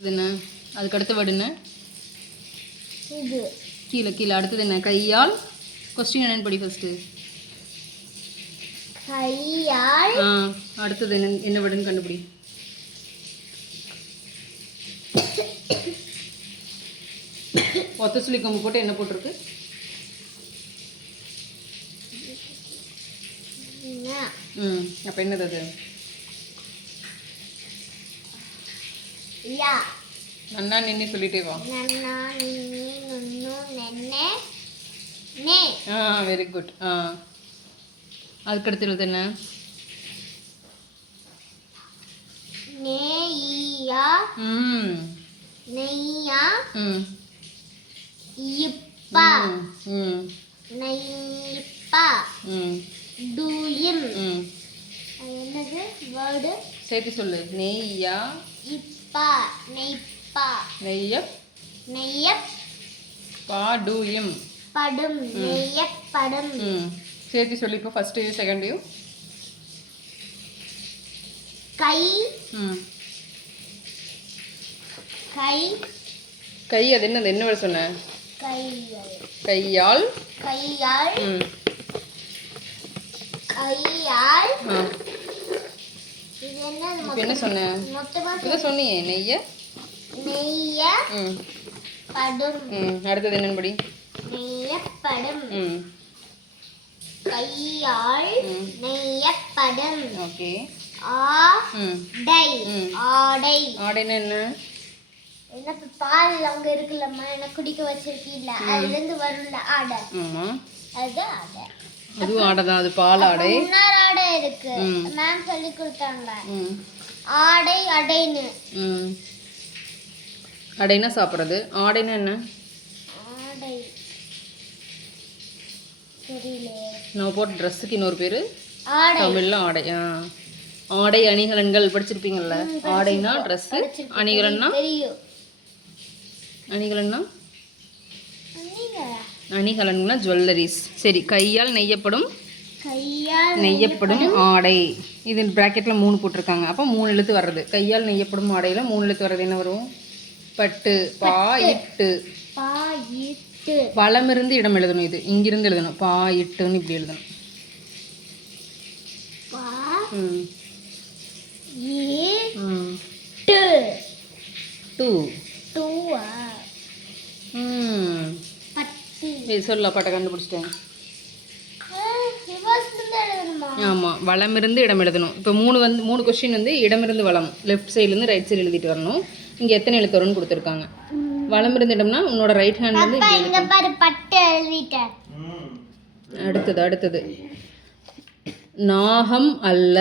இது என்ன? அதுக்கு அடுத்த வேர்டு என்ன? இது கீழே கீழே அடுத்தது என்ன? கையால். கொஸ்டின் என்னன்னு படி ஃபர்ஸ்ட்டு. கையால். அடுத்தது என்ன வேர்டுன்னு கண்டுபிடி. ஒத்த சொல்லி கொம்பு போட்டு என்ன போட்டிருக்கு? அப்போ என்னது அது? நன்னா நின்று சொல்லிட்டே வா. Very good. அதுக்கு அடுத்து எழுது என்ன? நெய்யா. நெய்யா. இப்பா. நெய்ப்பா. டூயிம். என்னது வேர்டு? சேர்த்து சொல்லு. நெய்யா. இப்பா. நெய்ப்பா. நெய்யப். நெய்யப். பாடுயும். படும். நெய்யப்படும். சேர்த்து சொல்லு. இப்போ ஃபர்ஸ்ட் செகண்ட் யூ. கை. கை. கை அது என்னது? என்ன வேர்டு சொன்ன? கையால். கையால். கையால். இது என்ன சொன்ன? இதை சொன்னியே. நெய்ய. நெய்ய. படும். அடுத்தது என்னன்னு படி. நெய்யப்படும். கையால். நெய்யப்படும். ஓகே. ஆடை. ஆடை. ஆடைன்னா என்ன? என்ன பால் அங்க இருக்குல்லம்மா, என்ன குடிக்க வச்சிருக்கீல்ல, அதுல இருந்து வரும்ல ஆடை. ஆமா, அது ஆடை. அதுவும் ஆடை தான். அது பால் ஆடை. இன்னொரு ஆடை இருக்கு, மேம் சொல்லி கொடுத்தாங்க. ஆடை அடைன்னு. அடைனா சாப்பிட்றது. ஆடைனா என்ன? ஆடை தெரியல. நம்ம போட்ட ட்ரெஸ்ஸுக்கு இன்னொரு பேர் ஆடை. தமிழ்ல ஆடை. ஆடை அணிகலன்கள் படிச்சிருப்பீங்கல்ல. ஆடைனா ட்ரெஸ், அணிகலன்னா அணிகலன்னா அணிகலன்னா ஜுவல்லரிஸ். சரி, கையால் நெய்யப்படும். கையால் நெய்யப்படும் ஆடை. இது பிராக்கெட்ல 3 போட்டிருக்காங்க. அப்போ 3 எழுத்து வர்றது. கையால் நெய்யப்படும் ஆடையில 3 எழுத்து வர்றது என்ன வரும்? பட்டு. பா இட்டு. பா இட்டு. வலமிருந்து இடம் எழுதணும். இது இங்கிருந்து எழுதணும். பா இட்டுன்னு இப்படி எழுதணும். பா டூ. டூவா? சொல்ல பாட்டை கண்டுபிடிச்சிட்டேன். ஆமாம், வலமிருந்து இடம் எழுதணும். இப்போ 3 கொஸ்டின் வந்து இடமிருந்து வலம், லெஃப்ட் சைட்லேருந்து ரைட் சைடு எழுதிட்டு வரணும். இங்கே எத்தனை எழுத்து வரும்னு கொடுத்துருக்காங்க. வலமிருந்து இடம்னா உன்னோட ரைட் ஹேண்ட் வந்து அடுத்தது நாகம் அல்ல.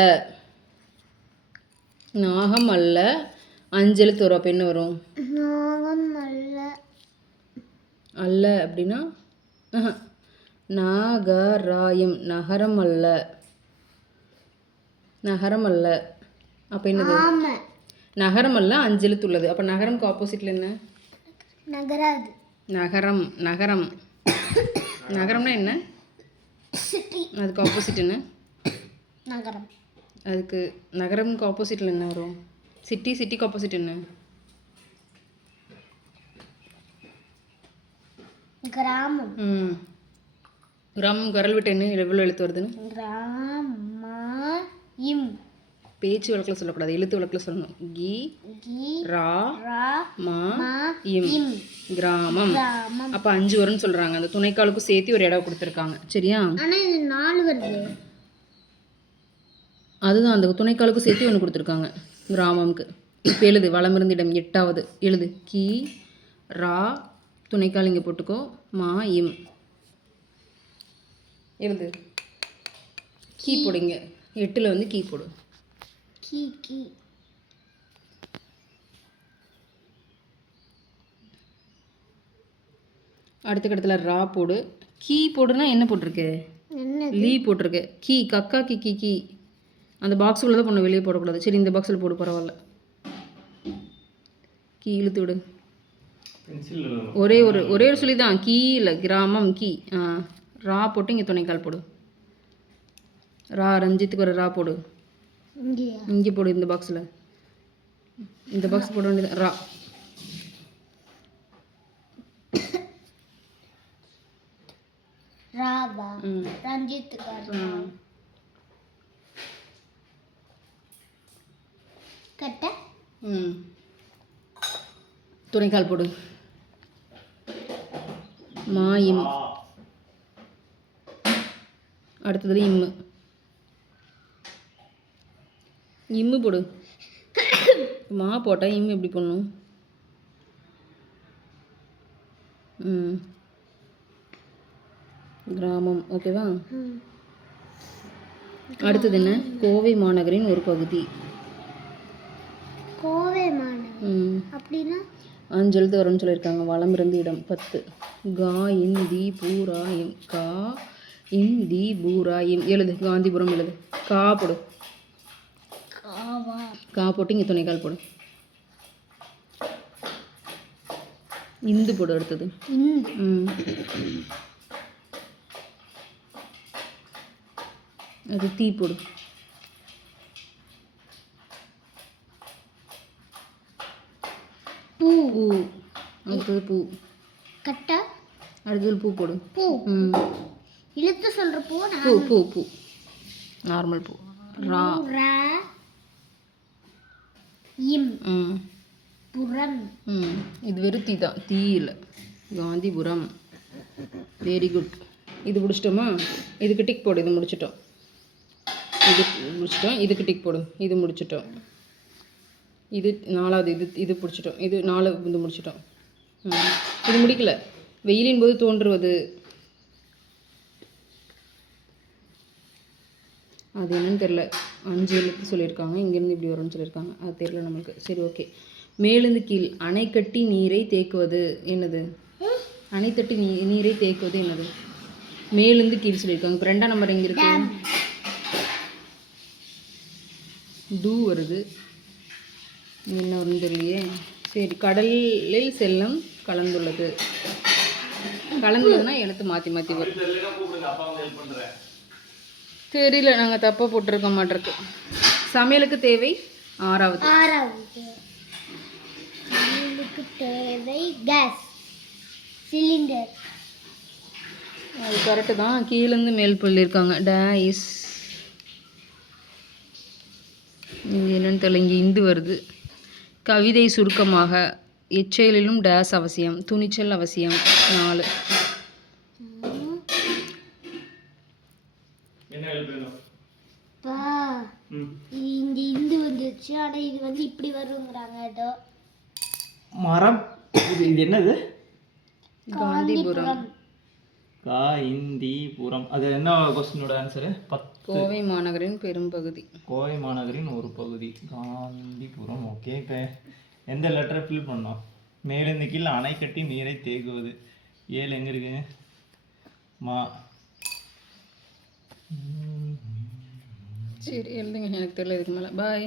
நாகம் அல்ல 5 எழுத்து வரும். அப்போ என்ன வரும்? நாகம் அல்ல. அல்ல அப்படின்னா நாகராயம். நகரம் அல்ல. நகரம் அல்ல. அப்போ என்னது? நகரம் அல்ல 5 எழுத்து உள்ளது. அப்போ நகரம்க்கு ஆப்போசிட்ல என்ன? நகராது. நகரம். நகரம். நகரம்னா என்ன? அதுக்கு ஆப்போசிட் என்ன? நகரம். அதுக்கு நகரம்க்கு ஆப்போசிட்ல என்ன வரும்? சிட்டி. சிட்டிக்கு ஆப்போசிட் என்ன? கிராமம். கிராமம் விரல் விட்டு என்ன எவ்வளோ எழுத்து வருதுன்னு? கிராமம். பேச்சு வழக்கில் சொல்லக்கூடாது, எழுத்து வழக்கில் சொல்லணும். கி ரா மா இம். கிராமம். அப்போ 5 வரும்னு சொல்கிறாங்க. அந்த துணைக்காலுக்கும் சேர்த்து ஒரு இடம் கொடுத்துருக்காங்க. சரியா? ஆனால் இது 4 வருது. அதுதான், அந்த துணைக்காலுக்கும் சேர்த்து ஒன்று கொடுத்துருக்காங்க கிராமம்க்கு. இப்போ எழுது. வலமிருந்து இடம் 8வது எழுது. கி ரா துணைக்கால் இங்கே போட்டுக்கோ. மா இம் எழுது. கீ போடுங்க. 8ல் வந்து கீ போடு. Key key. அடுத்த கடத்தில் ரா போடு. கீ போடுனா என்ன போட்டிருக்கு? லீ போட்டிருக்கு. கீ கக்கா கி கி கீ. அந்த பாக்ஸுக்குள்ளே தான் பொண்ணு, வெளியே போடக்கூடாது. சரி, இந்த பாக்ஸில் போடு, பரவாயில்ல. கீ இழுத்து விடு. ஒரே ஒரு சொல்லி தான். கீ இல்லை, கிராமம். கீ. ரா போட்டு இங்கே துணைக்கால் போடு. ரா ரஞ்சித்துக்கு ஒரு ரா போடு. இங்கே போடு. இந்த பாக்ஸில். இந்த பாக்ஸ் போட வேண்டியது. ரா ராவா ம் ரஞ்சித் ஆ. கட்ட ம் துணைக்கால் போடு. மா இம். அடுத்ததுல இம்மு. இம்மு போடு. மா போட்டா இம்மு எப்படி பண்ணும்? ம் கிராமம். ஓகேவா? அடுத்தது என்ன? கோவை மாநகரின் ஒரு பகுதி. கோவை மாநகர் ம் அப்படின்னா 5 எழுத்து வரும்னு சொல்லியிருக்காங்க. வலம் இருந்து இடம் 10. கா இன் தி பூரா இம். கா இன் தி பூரா இம். எழுது. காந்திபுரம் எழுது. கா போடு. காவா கா போட்டு இங்கே துணைக்கால் போடு. இந்து போடு அடுத்தது. ம் அது தீ போடு. பூ பூ. அடுத்தது பூ. கட்ட அடுத்தது பூ போடு. பூ ம் இழுத்து சொல்ற பூ பூ பூ பூ நார்மல் பூ. ரா. ரா இம் ம் புறம் ம் இது வெறும் தீ தான், தீ இல்லை. காந்திபுரம். Very good. இது முடிச்சிட்டோமா? இதுக்கு டிக் போடு. இது முடிச்சிட்டோம். இது முடிச்சிட்டோம். இதுக்கு டிக் போடு. இது முடிச்சிட்டோம். இது 4வது. இது பிடிச்சிட்டோம். இது 4 இது முடிச்சிட்டோம். இது முடிக்கல. வெயிலின் போது தோன்றுவது. அது என்னன்னு தெரில. 5 எழுத்து சொல்லியிருக்காங்க. இங்கேருந்து இப்படி வரும்னு சொல்லியிருக்காங்க. அது தெரில நம்மளுக்கு. சரி ஓகே. மேலிருந்து கீழ். அணை கட்டி நீரை தேக்குவது என்னது? அணை தட்டி நீரை தேக்குவது என்னது? மேலிருந்து கீழ் சொல்லியிருக்காங்க. இப்போ 2ஆம் நம்பர் எங்கே இருக்கு? டூ வருது. என்ன வரும்னு தெரியலையே. சரி, கடலில் செல்லம் கலந்துள்ளது. கலந்துள்ளதுன்னா எழுத்து மாற்றி மாற்றி வரும். தெரியல, நாங்கள் தப்பாக போட்டிருக்க மாட்டிருக்கு. சமையலுக்கு தேவை 6வது. சமையலுக்கு தேவை கேஸ் சிலிண்டர். அது கரெக்டு தான். கீழேருந்து மேல் சொல்லியிருக்காங்க. டேஸ். இங்கே என்னன்னு தெரியல. இங்கே இந்து வருது. கவிதை சுருக்கமாக. எச்செயலிலும் டேஸ் அவசியம். துணிச்சல் அவசியம். 4. இங்க இந்து வந்துருச்சு. ஆனா இது வந்து இப்படி வருங்கிறாங்க. ஏதோ மரம். இது என்னது? காந்திபுரம். காந்திபுரம். அது என்ன கொஸ்டினோட ஆன்சரு? 10. கோவை மாநகரின் பெரும்பகுதி. கோவை மாநகரின் ஒரு பகுதி. காந்திபுரம். ஓகே. இப்போ எந்த லெட்டரை ஃபில் பண்ணோம்? மேலிருந்து கீழே அணை கட்டி நீரை தேக்குவது. 7 எங்கே இருக்கு? மா. சரி எழுதுங்க. எனக்கு தெரியல இதுக்கு மேலே. பாய்.